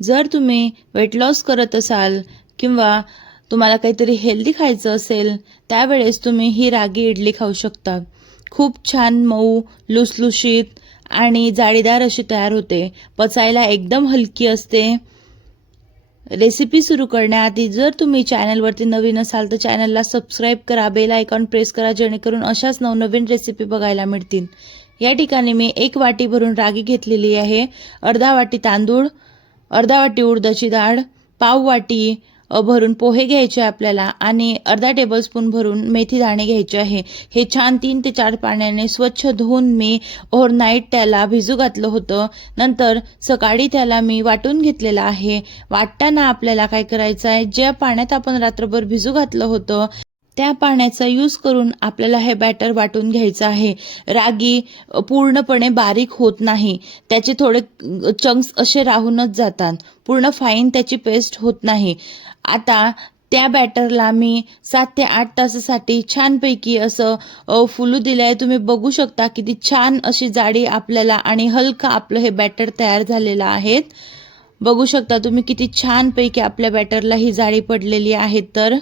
जर तुम्ही weight loss करत असाल किंवा तुम्हाला काहीतरी हेल्दी खायचं असेल त्यावेळेस तुम्ही ही रागी इडली खाऊ शकता। खूप छान मऊ, लुसलुशीत आणि जाळीदार अशी तयार होते। पचायला एकदम हलकी असते। रेसिपी सुरू करण्याआधी जर तुम्ही चॅनलवरती नवीन असाल तर चॅनलला सबस्क्राईब करा, बेल आयकॉन प्रेस करा, जेणेकरून अशाच नवनवीन रेसिपी बघायला मिळतील। या ठिकाणी मी 1 वाटी भरून रागी घेतलेली आहे, अर्धा वाटी तांदूळ, अर्धा वाटी उडदाची डाळ, पाव वाटी भरून पोहे घ्यायचे आपल्याला आणि अर्धा टेबलस्पून भरून मेथी दाणे घ्यायचे आहे। हे छान 3 ते 4 पाण्याने स्वच्छ धुवून मी ओव्हरनाईट त्याला भिजू घातलं होतं। नंतर सकाळी त्याला मी वाटून घेतलेलं आहे। वाटताना आपल्याला काय करायचं आहे, ज्या पाण्यात आपण रात्रभर भिजू घातलं होतं त्या पाण्याचा यूज करून आपल्याला हे बॅटर वाटून घ्यायचं आहे। रागी पूर्णपणे बारीक होत नाही, त्याचे थोडे चंक्स असे राहूनच जातात, पूर्ण फाईन त्याची पेस्ट होत नाही। आता त्या बॅटरला मी 7 ते 8 तासासाठी छानपैकी असं फुलू दिलं आहे। तुम्ही बघू शकता किती छान अशी जाडी आपल्याला आणि हलका आपलं हे बॅटर तयार झालेलं आहे। बघू शकता तुम्ही किती छानपैकी आपल्या बॅटरला ही जाडी पडलेली आहे। तर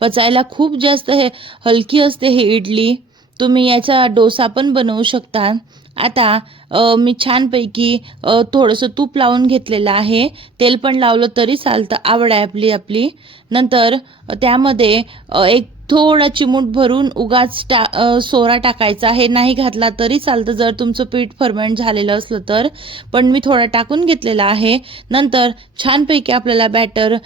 पचायला खूप जास्त हे हलकी असते ही इडली। तुम्ही याचा डोसा पण बनवू शकता। आता मी छानपैकी थोडंसं तूप लावून घेतलेलं आहे, तेल पण लावलं तरी चालतं, आवड आहे आपली। नंतर त्यामध्ये एक थोडा चिमूट भरून उगाच सोडा टाकायचा आहे, नाही घातला तरी चालतं जर तुमचं पीठ फर्मेंट झालेलं असलं तर, पण मी थोडा टाकून घेतलेला आहे। नंतर छानपैकी आपल्याला बॅटर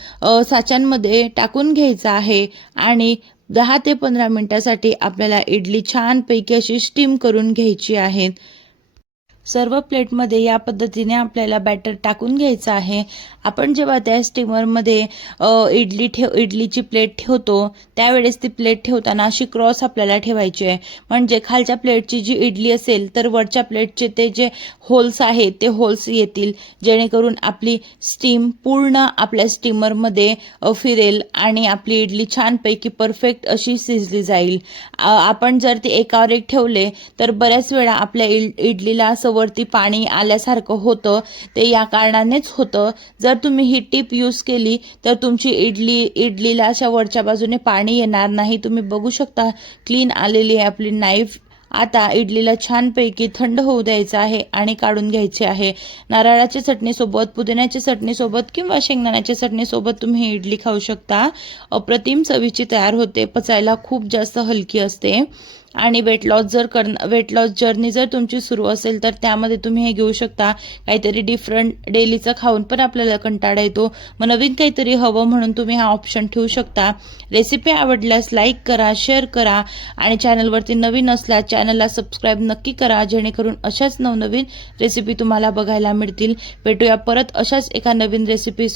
साच्यांमध्ये टाकून घ्यायचं आहे आणि 10 ते 15 मिनिटासाठी आपल्याला इडली छानपैकी अशी स्टीम करून घ्यायची आहे। सर्व प्लेटमध्ये या पद्धतीने आपल्याला बॅटर टाकून घ्यायचं आहे। आपण जेव्हा त्या स्टीमरमध्ये इडलीची प्लेट ठेवतो त्यावेळेस ती प्लेट ठेवताना अशी क्रॉस आपल्याला ठेवायची आहे, म्हणजे खालच्या प्लेटची जी इडली असेल तर वरच्या प्लेटचे ते जे होल्स आहेत ते होल्स येतील, जेणेकरून आपली स्टीम पूर्ण आपल्या स्टीमरमध्ये फिरेल आणि आपली इडली छानपैकी परफेक्ट अशी शिजली जाईल। आपण जर ते एकावर एक ठेवले तर बऱ्याच वेळा आपल्या इडलीला असं वरती पाणी आल्यासारखं होतं, ते या कारणानेच होतं। जर तुम्ही ही टिप यूज केली तर तुमची इडलीला अशा वरच्या बाजूने पाणी येणार नाही। तुम्ही बघू शकता क्लीन आलेली आहे आपली नाईफ। आता इडलीला छानपैकी थंड होऊ द्यायचं आहे आणि काढून घ्यायचे आहे। नारळाच्या चटणीसोबत, पुदिन्याच्या चटणीसोबत किंवा शेंगदाण्याच्या चटणीसोबत तुम्ही ही इडली खाऊ शकता। अप्रतिम चवीची तयार होते, पचायला खूप जास्त हलकी असते आणि वेट लॉस जर्नी जर तुमची सुरू असेल तर त्यामध्ये तुम्ही हे घेऊ शकता। काहीतरी डिफरंट, डेलीचं खाऊन पण आपल्याला कंटाळा येतो, मग नवीन काहीतरी हवं म्हणून तुम्ही हा ऑप्शन ठेवू शकता। रेसिपी आवडल्यास लाईक करा, शेअर करा आणि चॅनलवरती नवीन असल्यास चॅनलला सबस्क्राईब नक्की करा, जेणेकरून अशाच नवनवीन रेसिपी तुम्हाला बघायला मिळतील। भेटूया परत अशाच एका नवीन रेसिपी